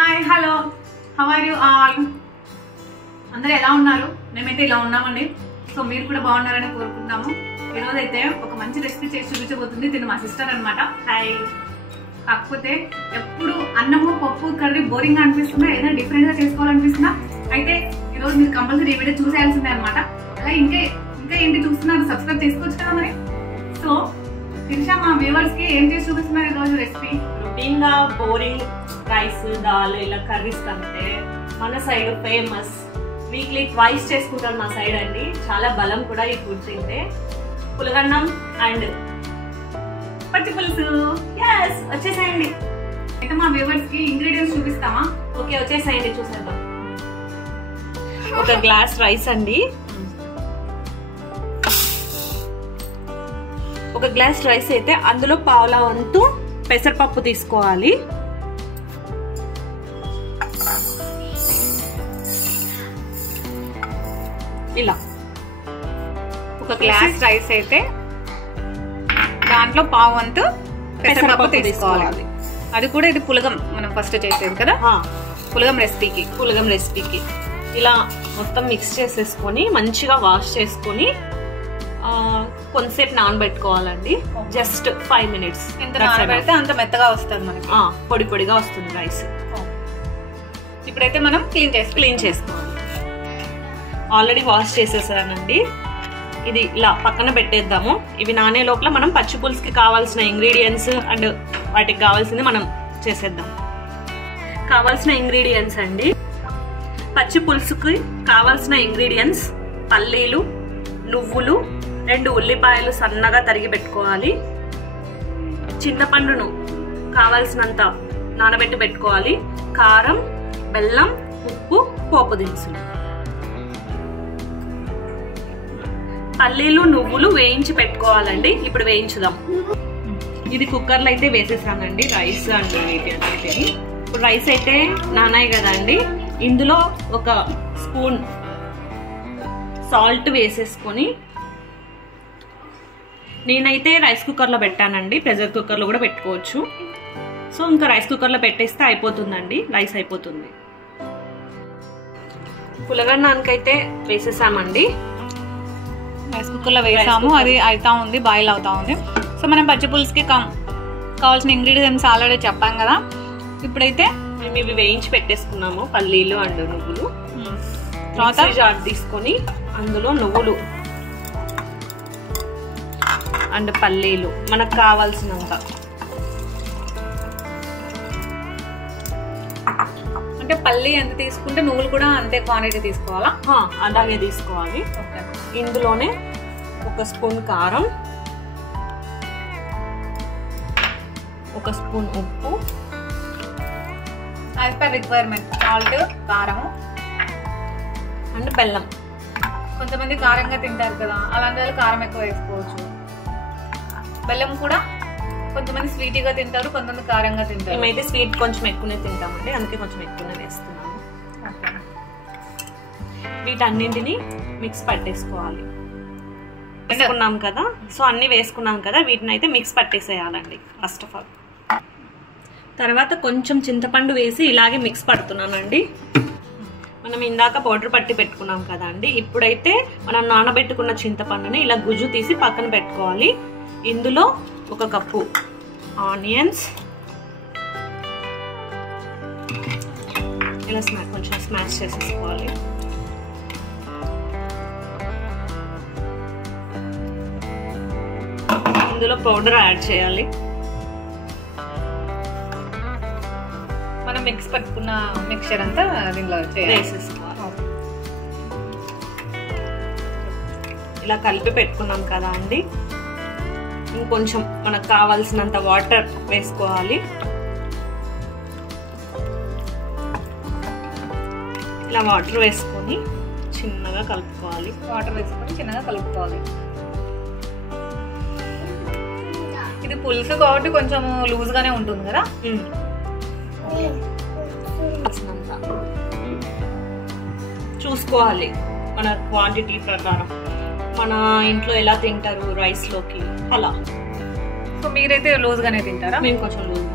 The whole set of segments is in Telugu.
Hi hello how are you all అందరూ ఎలా ఉన్నారు? మేమైతే ఇలా ఉన్నామండి. సో మీరు కూడా బాగున్నారని కోరుకుంటున్నాము. ఈరోజు అయితే ఒక మంచి రెసిపీ చేసి చూపించబోతుంది. తిను మా సిస్టర్ అనమాట. హాయ్. కాకపోతే ఎప్పుడు అన్నము పప్పు కర్రీ బోరింగ్ అనిపిస్తుందా, ఏదైనా డిఫరెంట్ గా చేసుకోవాలనిపిస్తుందా? అయితే ఈరోజు మీరు కంపల్సరీ ఈ వీడియో చూసేయాల్సిందే అనమాట. అలా ఇంకా ఏంటి చూస్తున్నారు, సబ్స్క్రైబ్ చేసుకోవచ్చు కదా మరి. సో తిరిషా మా వ్యూవర్స్ కి ఏం చేసి చూపిస్తున్నారు ఈరోజు రెసిపీ? రొటీన్ గా బోరింగ్ రైస్ దాల్ ఇలా కర్రీస్ కంటే మన సైడ్ ఫేమస్ వీక్లీ ట్వైస్ చేసుకుంటారు మా సైడ్ అండి. చాలా బలం కూడా ఈ ఫుడ్ తింటే. పులగన్నం అండ్ పచ్చి పులుసు. yes వచ్చేసేయండి. అయితే మా వ్యూవర్స్ కి ఇంగ్రీడియంట్స్ చూపిస్తామా? ఓకే వచ్చేసేయండి, చూసేద్దాం. ఒక గ్లాస్ రైస్ అండి, ఒక గ్లాస్ రైస్ అయితే అందులో పావులా వంతు పెసరపప్పు తీసుకోవాలి. ఇలా ఒక గ్లాస్ రైస్ అయితే దాంట్లో పావు వంతు పెసరపప్పు తీసుకోవాలి. అది కూడా ఇది పులగం మనం ఫస్ట్ చేసేది కదా, పులగం రెసిపీకి ఇలా మొత్తం మిక్స్ చేసేసుకొని మంచిగా వాష్ చేసుకొని కొంతసేపు నానబెట్టుకోవాలండి. Just 5 minutes. ఎంత నానబెడితే అంత మెత్తగా వస్తుంది మనకి, పొడి పొడిగా వస్తుంది రైస్. ఇప్పుడైతే మనం క్లీన్ చేసుకోవాలి. ఆల్రెడీ వాష్ చేసేసానండి. ఇది ఇలా పక్కన పెట్టేద్దాము. ఇవి నానే లోపల మనం పచ్చి పులుసుకి కావాల్సిన ఇంగ్రీడియంట్స్ అండ్ వాటికి కావాల్సింది మనం చేసేద్దాం. కావాల్సిన ఇంగ్రీడియంట్స్ అండి, పచ్చి పులుసుకి కావాల్సిన ఇంగ్రీడియంట్స్ పల్లీలు, నువ్వులు, 2 ఉల్లిపాయలు సన్నగా తరిగి పెట్టుకోవాలి, చింతపండును కావాల్సినంత నానబెట్టి పెట్టుకోవాలి, కారం, బెల్లం, ఉప్పు, పోపు దినుసులు. పల్లీలు నువ్వులు వేయించి పెట్టుకోవాలండి. ఇప్పుడు వేయించుదాం. ఇది కుక్కర్లో అయితే వేసేసానండి రైస్ అండ్ వీటి. ఇప్పుడు రైస్ అయితే నానాయి కదా అండి, ఇందులో ఒక స్పూన్ సాల్ట్ వేసేసుకొని, నేనైతే రైస్ కుక్కర్లో పెట్టానండి, ప్రెషర్ కుక్కర్లో కూడా పెట్టుకోవచ్చు. సో ఇంకా రైస్ కుక్కర్లో పెట్టేస్తే అయిపోతుందండి, రైస్ అయిపోతుంది. పులగన్నానికైతే వేసేసామండి, రైస్ కుక్కర్లో వేసాము. అది అవుతా ఉంది, బాయిల్ అవుతా ఉంది. సో మనం పచ్చి పులుసుకి కావాల్సిన ఇంగ్రీడియంట్స్ ఆల్రెడీ చెప్పాం కదా. ఇప్పుడైతే మేము ఇవి వేయించి పెట్టేసుకున్నాము, పల్లీలు అండ్ నువ్వులు. తర్వాత జార్ తీసుకొని అందులో నువ్వులు అండ్ పల్లీలు మనకు కావాల్సినంత, అంటే పల్లి ఎంత తీసుకుంటే నువ్వులు కూడా అంతే క్వాంటిటీ తీసుకోవాలా? అలాగే తీసుకోవాలి. ఇందులోనే ఒక స్పూన్ కారం, ఒక స్పూన్ ఉప్పు, యాజ్ పర్ రిక్వైర్మెంట్ సాల్ట్, కారం అండ్ బెల్లం. కొంతమంది కారంగా తింటారు కదా, అలాంటి వాళ్ళు కారం ఎక్కువ వేసుకోవచ్చు. బెల్లం కూడా కొంతమంది స్వీట్గా తింటారు, కొంతమంది కారంగా తింటారు. మేమైతే స్వీట్ కొంచెం ఎక్కువనే తింటామండి, అందుకే కొంచెం ఎక్కువనే వేస్తున్నాము. వీటన్నింటినీ మిక్స్ పట్టేసుకోవాలి. వేసుకున్నాం కదా, సో అన్ని వేసుకున్నాం కదా, వీటిని అయితే మిక్స్ పట్టేసేయాలండి ఫస్ట్ ఆఫ్ ఆల్. తర్వాత కొంచెం చింతపండు వేసి ఇలాగే మిక్స్ పడుతున్నానండి. మనం ఇందాక పౌడర్ పట్టి పెట్టుకున్నాం కదా అండి, ఇప్పుడైతే మనం నానబెట్టుకున్న చింతపండుని ఇలా గుజ్జు తీసి పక్కన పెట్టుకోవాలి. ఇందులో 1 కప్పు ఆనియన్స్ ఇలా కొంచెం స్మాష్ చేసేసుకోవాలి. ఇందులో పౌడర్ యాడ్ చేయాలి. మనం మిక్స్ పట్టుకున్న మిక్చర్ అంతా దీనిలో వేసేసుకోవాలి. ఇలా కలిపి పెట్టుకున్నాం కదా అండి, ఇంకొంచెం మనకు కావాల్సినంత వాటర్ వేసుకోవాలి. ఇలా వాటర్ వేసుకొని చిన్నగా కలుపుకోవాలి. ఇది పులుసు కాబట్టి కొంచెం లూజ్ గానే ఉంటుంది కదా. చూసుకోవాలి మన క్వాంటిటీ ప్రకారం, మన ఇంట్లో ఎలా తింటారు రైస్ లోకి అలా. సో మీరైతే లూజ్ గానే తింటారా? మేము కొంచెం లూజ్.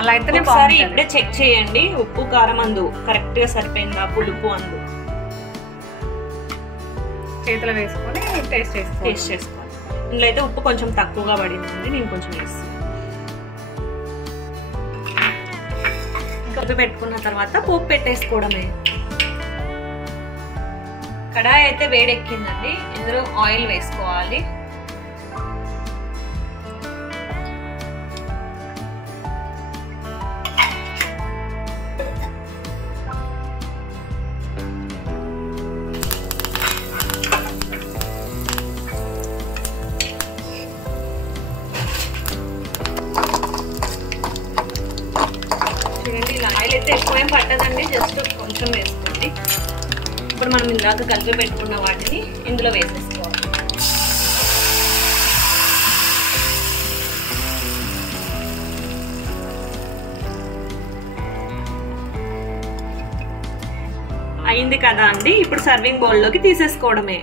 అలా అయితేనే ఒకసారి ఇప్పుడే చెక్ చేయండి, ఉప్పు కారం అందు కరెక్ట్ గా సరిపోయిందా, పులుపు అందు చేతిలో వేసుకొని టేస్ట్ చేసుకోవాలి. ఇందులో అయితే ఉప్పు కొంచెం తక్కువగా పడిందండి, నేను కొంచెం వేస్తాను. కప్పు పెట్టుకున్న తర్వాత పోపు పెట్టేసుకోవడమే. కడాయి అయితే వేడెక్కిందండి, ఇందులో ఆయిల్ వేసుకోవాలి. ఆయిల్ అయితే ఎక్కువ ఏం పట్టదండి, జస్ట్ కొంచెం వేసుకోండి. ఇప్పుడు మనం ఇందాక కలిపి పెట్టుకున్న వాటిని ఇందులో వేసేసుకోవాలి. అయింది కదా అండి, ఇప్పుడు సర్వింగ్ బౌల్లోకి తీసేసుకోవడమే.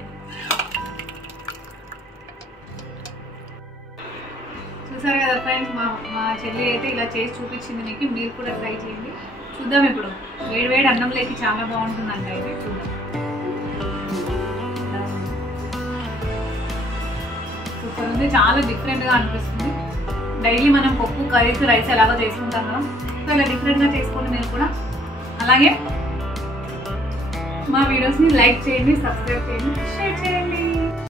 చూసారు కదా ఫ్రెండ్స్, మా చెల్లి అయితే ఇలా చేసి చూపించింది మీకు, మీరు కూడా ట్రై చేయండి. చూద్దాం ఇప్పుడు వేడి వేడి అన్నంలోకి చాలా బాగుంటుందంట ఇది. చూద్దాం, సూపర్ ఉంది, చాలా డిఫరెంట్గా అనిపిస్తుంది. డైలీ మనం పప్పు కర్రీస్ రైస్ ఎలాగో చేసుకుంటాం కదా, సో ఇలా డిఫరెంట్గా చేసుకోండి మీరు కూడా. అలాగే మా వీడియోస్ని లైక్ చేయండి, సబ్స్క్రైబ్ చేయండి, షేర్ చేయండి.